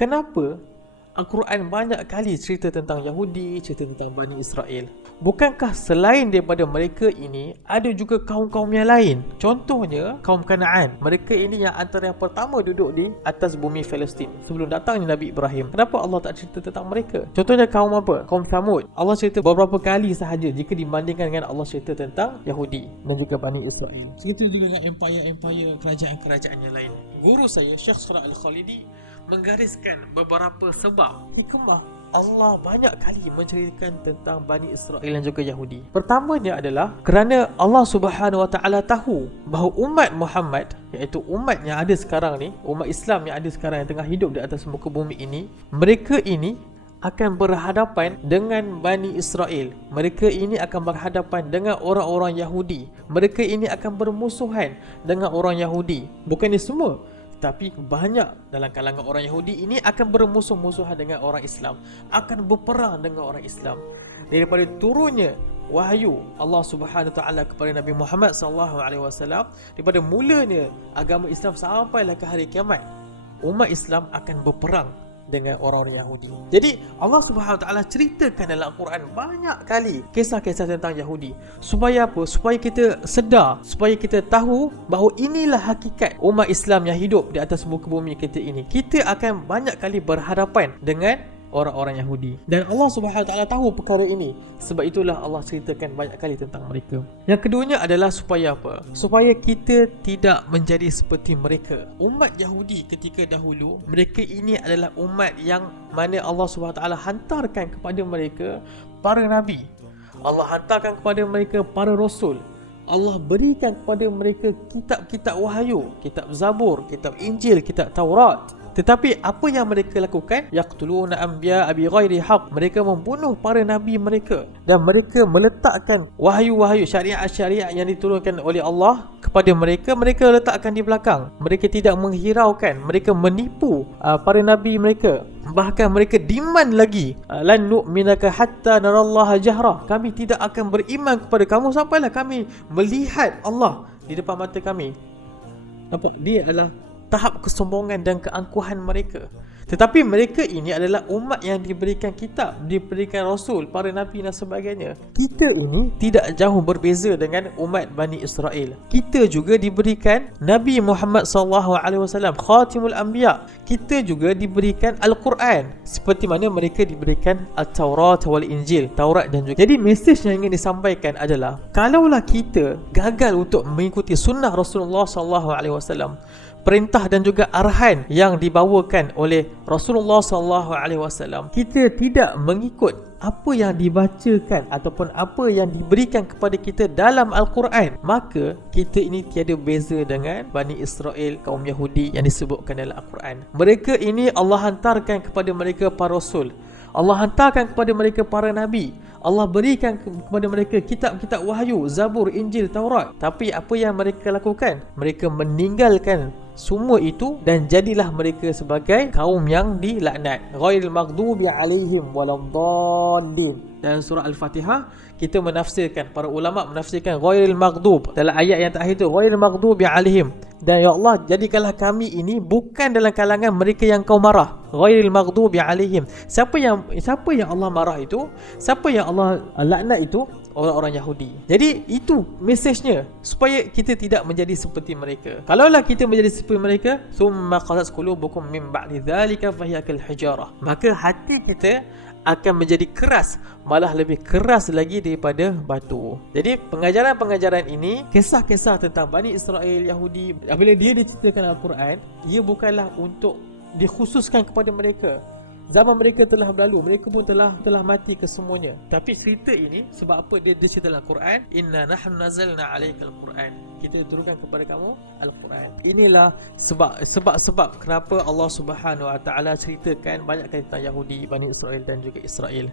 kenapa Al-Quran banyak kali cerita tentang Yahudi, cerita tentang Bani Israel? Bukankah selain daripada mereka ini, ada juga kaum-kaum yang lain? Contohnya, kaum Kanaan. Mereka ini yang antara yang pertama duduk di atas bumi Palestin sebelum datangnya Nabi Ibrahim. Kenapa Allah tak cerita tentang mereka? Contohnya kaum apa? Kaum Thamud. Allah cerita beberapa kali sahaja jika dibandingkan dengan Allah cerita tentang Yahudi dan juga Bani Israel. Cerita juga dengan empire-empire, kerajaan-kerajaan yang lain. Guru saya, Syekh Surah Al-Khalidi, menggariskan beberapa sebab hikmah Allah banyak kali menceritakan tentang Bani Israel dan juga Yahudi. Pertamanya adalah kerana Allah Subhanahu Wa Taala tahu bahawa umat Muhammad, iaitu umat yang ada sekarang ni, umat Islam yang ada sekarang yang tengah hidup di atas muka bumi ini, mereka ini akan berhadapan dengan Bani Israel. Mereka ini akan berhadapan dengan orang-orang Yahudi. Mereka ini akan bermusuhan dengan orang Yahudi. Bukannya semua, tapi banyak dalam kalangan orang Yahudi ini akan bermusuh-musuhan dengan orang Islam, akan berperang dengan orang Islam. Daripada turunnya wahyu Allah Subhanahu Wa Taala kepada Nabi Muhammad sallallahu alaihi wasallam, daripada mulanya agama Islam sampailah ke hari kiamat, umat Islam akan berperang dengan orang-orang Yahudi. Jadi Allah Subhanahu Wa Taala ceritakan dalam Al-Quran banyak kali kisah-kisah tentang Yahudi. Supaya apa? Supaya kita sedar, supaya kita tahu bahawa inilah hakikat umat Islam yang hidup di atas muka bumi kita ini. Kita akan banyak kali berhadapan dengan orang-orang Yahudi, dan Allah Subhanahu Wa Taala tahu perkara ini. Sebab itulah Allah ceritakan banyak kali tentang mereka. Yang keduanya adalah supaya apa? Supaya kita tidak menjadi seperti mereka. Umat Yahudi ketika dahulu, mereka ini adalah umat yang mana Allah Subhanahu Wa Taala hantarkan kepada mereka para nabi. Allah hantarkan kepada mereka para rasul. Allah berikan kepada mereka kitab-kitab wahyu, kitab Zabur, kitab Injil, kitab Taurat. Tetapi apa yang mereka lakukan? Yaqtuluna anbiya bighairi haqq. Mereka membunuh para nabi mereka, dan mereka meletakkan wahyu-wahyu, syariat-syariat yang diturunkan oleh Allah kepada mereka, mereka letakkan di belakang. Mereka tidak menghiraukan, mereka menipu para nabi mereka. Bahkan mereka demand lagi, lan nu'minaka hatta narallaha jahra. Kami tidak akan beriman kepada kamu sampailah kami melihat Allah di depan mata kami. Apa? Dia adalah tahap kesombongan dan keangkuhan mereka. Tetapi mereka ini adalah umat yang diberikan kitab, diberikan rasul, para nabi dan sebagainya. Kita ini tidak jauh berbeza dengan umat Bani Israel. Kita juga diberikan Nabi Muhammad SAW, Khatimul Anbiya. Kita juga diberikan Al-Quran, seperti mana mereka diberikan At-Taurat wal Injil, Taurat dan juga. Jadi mesej yang ingin disampaikan adalah, kalaulah kita gagal untuk mengikuti sunnah Rasulullah SAW, perintah dan juga arahan yang dibawakan oleh Rasulullah SAW, kita tidak mengikut apa yang dibacakan ataupun apa yang diberikan kepada kita dalam Al-Quran, maka kita ini tiada beza dengan Bani Israel, kaum Yahudi yang disebutkan dalam Al-Quran. Mereka ini Allah hantarkan kepada mereka para rasul, Allah hantarkan kepada mereka para nabi, Allah berikan kepada mereka kitab-kitab wahyu, Zabur, Injil, Taurat. Tapi apa yang mereka lakukan? Mereka meninggalkan semua itu dan jadilah mereka sebagai kaum yang dilaknat. Ghairil maghdubi alaihim waladdallin. Dalam surah Al-Fatihah kita menafsirkan, para ulama menafsirkan ghairil maghdub dalam ayat yang terakhir itu, ghairil maghdubi alaihim. Dan ya Allah, jadikanlah kami ini bukan dalam kalangan mereka yang kau marah. Ghairil maghdubi alaihim. Siapa yang Allah marah itu? Siapa yang Allah laknat itu? Orang-orang Yahudi. Jadi itu mesejnya, supaya kita tidak menjadi seperti mereka. Kalaulah kita menjadi seperti mereka, summa qasat qulubukum min ba'di dzalika fahiya kal hijarah, maka hati kita akan menjadi keras, malah lebih keras lagi daripada batu. Jadi pengajaran-pengajaran ini, kisah-kisah tentang Bani Israel, Yahudi, apabila dia diceritakan Al-Quran, ia bukanlah untuk dikhususkan kepada mereka. Zaman mereka telah berlalu, mereka pun telah mati kesemuanya. Tapi cerita ini, sebab apa dia cerita Al-Quran? Inna nahnu nazzalna 'alaikal Quran. Kita turunkan kepada kamu Al-Quran. Inilah sebab kenapa Allah Subhanahu Wa Taala ceritakan banyak kali tentang Yahudi, Bani Israel dan juga Israel.